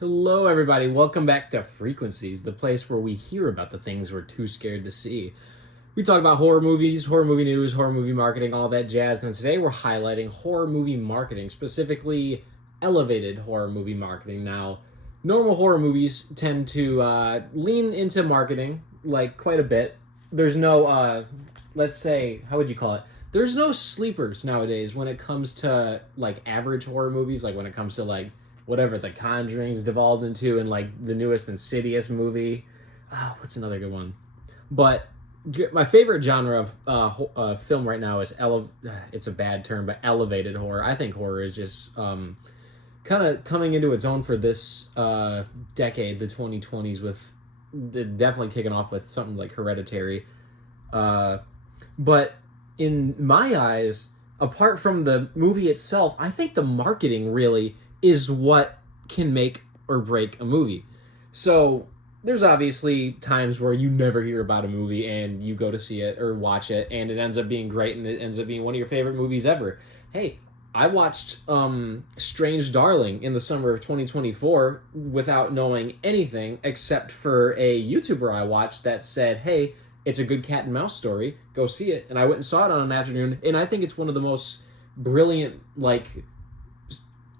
Hello, everybody. Welcome back to Frequencies, the place where we hear about the things we're too scared to see. We talk about horror movies, horror movie news, horror movie marketing, all that jazz. And today we're highlighting horror movie marketing, specifically elevated horror movie marketing. Now, normal horror movies tend to lean into marketing like quite a bit. There's no, let's say, how would you call it? There's no sleepers nowadays when it comes to like average horror movies, like when it comes to like whatever The Conjuring's devolved into, and like the newest Insidious movie. What's another good one? But my favorite genre of film right now is it's a bad term, but elevated horror. I think horror is just kind of coming into its own for this decade, the 2020s, with definitely kicking off with something like Hereditary. But in my eyes, apart from the movie itself, I think the marketing really is what can make or break a movie. So there's obviously times where you never hear about a movie and you go to see it or watch it and it ends up being great and it ends up being one of your favorite movies ever. Hey, I watched Strange Darling in the summer of 2024 without knowing anything except for a YouTuber I watched that said, hey, it's a good cat and mouse story, go see it. And I went and saw it on an afternoon, and I think it's one of the most brilliant,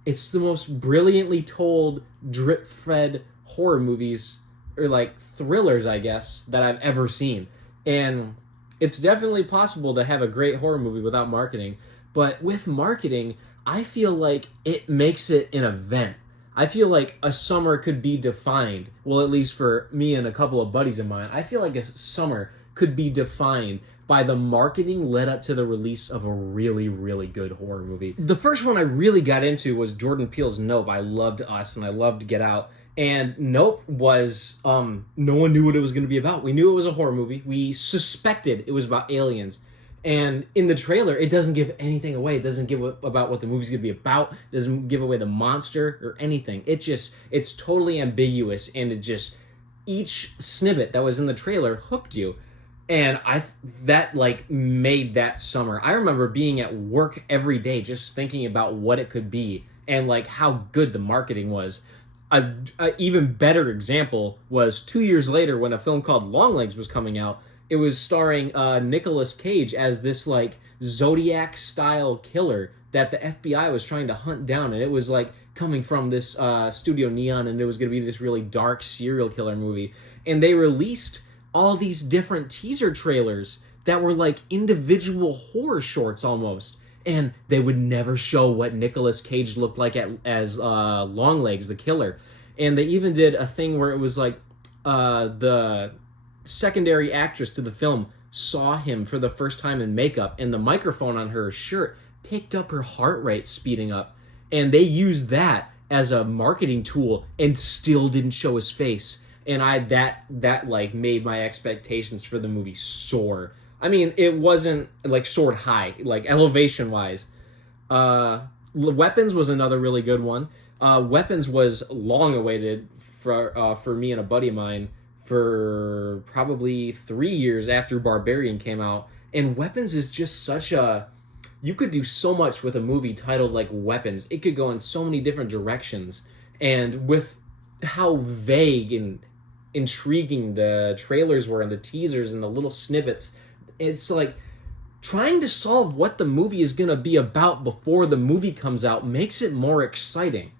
it's the most brilliantly told, drip-fed horror movies, or like thrillers, I guess, that I've ever seen. And it's definitely possible to have a great horror movie without marketing, but with marketing, I feel like it makes it an event. I feel like a summer could be defined, well, at least for me and a couple of buddies of mine, I feel like a summer could be defined by the marketing led up to the release of a really, really good horror movie. The first one I really got into was Jordan Peele's Nope. I loved Us and I loved Get Out. And Nope was, no one knew what it was going to be about. We knew it was a horror movie. We suspected it was about aliens. And in the trailer, it doesn't give anything away. It doesn't give about what the movie's going to be about. It doesn't give away the monster or anything. It's totally ambiguous, and each snippet that was in the trailer hooked you. And that made that summer. I remember being at work every day just thinking about what it could be and like how good the marketing was. A even better example was 2 years later when a film called Longlegs was coming out. It was starring Nicolas Cage as this like Zodiac style killer that the FBI was trying to hunt down, and it was like coming from this Studio Neon, and it was going to be this really dark serial killer movie. And they released all these different teaser trailers that were like individual horror shorts almost, and they would never show what Nicolas Cage looked like as Longlegs, the killer. And they even did a thing where it was like the secondary actress to the film saw him for the first time in makeup, and the microphone on her shirt picked up her heart rate speeding up, and they used that as a marketing tool and still didn't show his face. And that like made my expectations for the movie soar. I mean, it wasn't like soared high, like elevation wise. Weapons was another really good one. Weapons was long awaited for me and a buddy of mine for probably 3 years after Barbarian came out. And Weapons is just you could do so much with a movie titled like Weapons. It could go in so many different directions. And with how vague and intriguing the trailers were and the teasers and the little snippets, it's like trying to solve what the movie is going to be about before the movie comes out makes it more exciting.